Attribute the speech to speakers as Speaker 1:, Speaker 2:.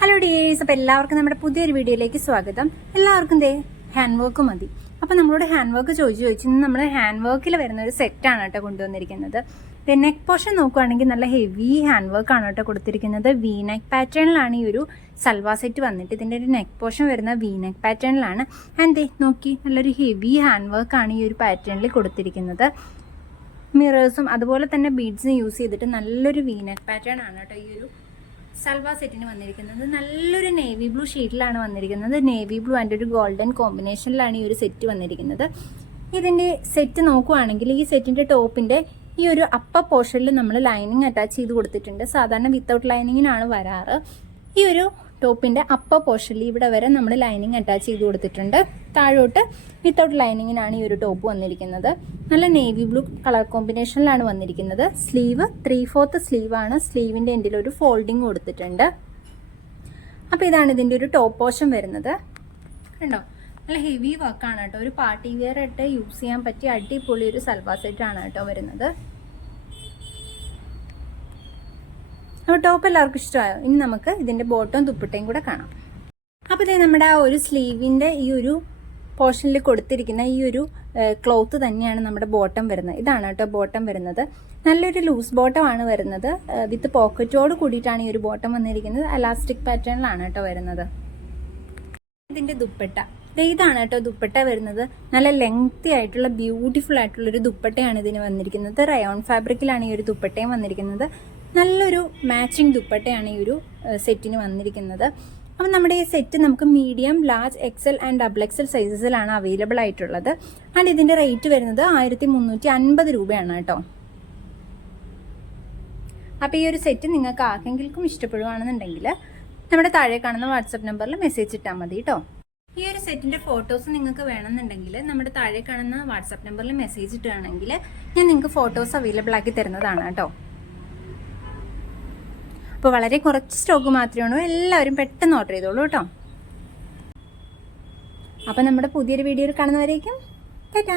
Speaker 1: Hello dears അപ്പോൾ എല്ലാവർക്കും നമ്മുടെ പുതിയൊരു വീഡിയോയിലേക്ക് സ്വാഗതം. എല്ലാവർക്കും ദേ ഹാൻഡ് വർക്ക് മതി. അപ്പോൾ നമ്മളോട് ഹാൻഡ് വർക്ക് ചോദിച്ചു ചോദിച്ചു. നമ്മൾ ഹാൻഡ് വർക്കിൽ വരുന്ന ഒരു സെറ്റാണ് കേട്ടോ കൊണ്ടുവന്നിരിക്കുന്നത്. നെക്ക് പോർഷൻ നോക്കുകയാണെങ്കിൽ നല്ല ഹെവി ഹാൻഡ് വർക്ക് ആണ് കേട്ടോ കൊടുത്തിരിക്കുന്നത്. വി നെക്ക് പാറ്റേണിലാണ് ഈ ഒരു സൽവാ സെറ്റ് വന്നിട്ട് ഇതിന്റെ ഒരു നെക്ക് പോർഷൻ വരുന്ന വി നെക്ക് പാറ്റേണിലാണ് ആൻഡ് ദേ നോക്കി നല്ലൊരു ഹെവി ഹാൻഡ് വർക്ക് ആണ് ഈ ഒരു പാറ്റേണിൽ കൊടുത്തിരിക്കുന്നത്. മിറേഴ്സും അതുപോലെ തന്നെ ബീഡ്സും യൂസ് ചെയ്തിട്ട് നല്ലൊരു വി നെക്ക് പാറ്റേൺ ആണ് കേട്ടോ ഈ ഒരു സൽവാ സെറ്റിന് വന്നിരിക്കുന്നത്. നല്ലൊരു നേവി ബ്ലൂ ഷീറ്റിലാണ് വന്നിരിക്കുന്നത്. നേവി ബ്ലൂ ആൻഡ് ഒരു ഗോൾഡൻ കോമ്പിനേഷനിലാണ് ഈ ഒരു സെറ്റ് വന്നിരിക്കുന്നത്. ഇതിന്റെ സെറ്റ് നോക്കുവാണെങ്കിൽ ഈ സെറ്റിന്റെ ടോപ്പിന്റെ ഈ ഒരു അപ്പ പോർഷനിൽ നമ്മൾ ലൈനിങ് അറ്റാച്ച് ചെയ്ത് കൊടുത്തിട്ടുണ്ട്. സാധാരണ വിത്തൗട്ട് ലൈനിങ്ങിനാണ് വരാറ്. ഈ ഒരു ടോപ്പിന്റെ അപ്പർ പോർഷനിൽ ഇവിടെ വരെ നമ്മൾ ലൈനിങ് അറ്റാച്ച് ചെയ്ത് കൊടുത്തിട്ടുണ്ട്. താഴോട്ട് വിത്തൗട്ട് ലൈനിങ്ങിനാണ് ഈ ഒരു ടോപ്പ് വന്നിരിക്കുന്നത്. നല്ല നേവി ബ്ലൂ കളർ കോമ്പിനേഷനിലാണ് വന്നിരിക്കുന്നത്. സ്ലീവ് ത്രീ ഫോർത്ത് സ്ലീവാണ് സ്ലീവിന്റെ എൻഡിൽ ഒരു ഫോൾഡിങ് കൊടുത്തിട്ടുണ്ട്. അപ്പോൾ ഇതാണ് ഇതിന്റെ ഒരു ടോപ്പ് പോർഷൻ വരുന്നത്. കണ്ടോ? നല്ല ഹെവി വർക്കാണ് കേട്ടോ. ഒരു പാർട്ടി വെയർ ആയിട്ട് യൂസ് ചെയ്യാൻ പറ്റിയ അടിപൊളി ഒരു സൽവാർ സെറ്റ് ആണ് കേട്ടോ വരുന്നത്. അപ്പോൾ ടോപ്പ് എല്ലാവർക്കും ഇഷ്ടമായോ? ഇനി നമുക്ക് ഇതിന്റെ ബോട്ടവും തുപ്പിട്ടയും കൂടെ കാണാം. അപ്പോൾ ഇതേ നമ്മുടെ ആ ഒരു സ്ലീവിന്റെ ഈ ഒരു പോർഷനിൽ കൊടുത്തിരിക്കുന്ന ഈ ഒരു ക്ലോത്ത് തന്നെയാണ് നമ്മുടെ ബോട്ടം വരുന്നത്. ഇതാണ് കേട്ടോ ബോട്ടം വരുന്നത്. നല്ലൊരു ലൂസ് ബോട്ടം ആണ് വരുന്നത്. വിത്ത് പോക്കറ്റോട് കൂടിയിട്ടാണ് ഈ ഒരു ബോട്ടം വന്നിരിക്കുന്നത്. അലാസ്റ്റിക് പാറ്റേണിലാണ് കേട്ടോ വരുന്നത്. ഇതിന്റെ ദുപ്പട്ട. ഇതാണ് കേട്ടോ ദുപ്പട്ട വരുന്നത്. നല്ല ലെങ്തി ആയിട്ടുള്ള ബ്യൂട്ടിഫുൾ ആയിട്ടുള്ള ഒരു ദുപ്പട്ടയാണ് ഇതിന് വന്നിരിക്കുന്നത്. റയോൺ ഫാബ്രിക്കിലാണ് ഈ ഒരു ദുപ്പട്ടയും വന്നിരിക്കുന്നത്. നല്ലൊരു മാച്ചിങ് ദുപ്പട്ടയാണ് ഈ ഒരു സെറ്റിന് വന്നിരിക്കുന്നത്. അപ്പം നമ്മുടെ ഈ സെറ്റ് നമുക്ക് medium large XL and double XL സൈസസിലാണ് available ആയിട്ടുള്ളത്. ആൻഡ് ഇതിന്റെ റേറ്റ് വരുന്നത് ആയിരത്തി മുന്നൂറ്റി അൻപത് രൂപയാണ് കേട്ടോ. അപ്പോൾ ഈ ഒരു സെറ്റ് നിങ്ങൾക്ക് ആർക്കെങ്കിലും ഇഷ്ടപ്പെടുകയാണെന്നുണ്ടെങ്കിൽ നമ്മുടെ താഴെ കാണുന്ന വാട്സപ്പ് നമ്പറിൽ മെസ്സേജ് ഇട്ടാൽ മതി കേട്ടോ. ഈ ഒരു സെറ്റിന്റെ ഫോട്ടോസ് നിങ്ങൾക്ക് വേണമെന്നുണ്ടെങ്കിൽ നമ്മുടെ താഴെ കാണുന്ന വാട്സപ്പ് നമ്പറിൽ മെസ്സേജ് ഇട്ടുകയാണെങ്കിൽ ഞാൻ നിങ്ങൾക്ക് ഫോട്ടോസ് അവൈലബിൾ ആക്കി തരുന്നതാണ് കേട്ടോ. അപ്പോൾ വളരെ കുറച്ച് സ്റ്റോക്ക് മാത്രമേ ഉള്ളൂ. എല്ലാവരും പെട്ടെന്ന് ഓർഡർ ചെയ്തോളൂ കേട്ടോ. അപ്പോൾ നമ്മുടെ പുതിയൊരു വീഡിയോയിൽ കാണുന്നവരേക്കും ടാറ്റാ.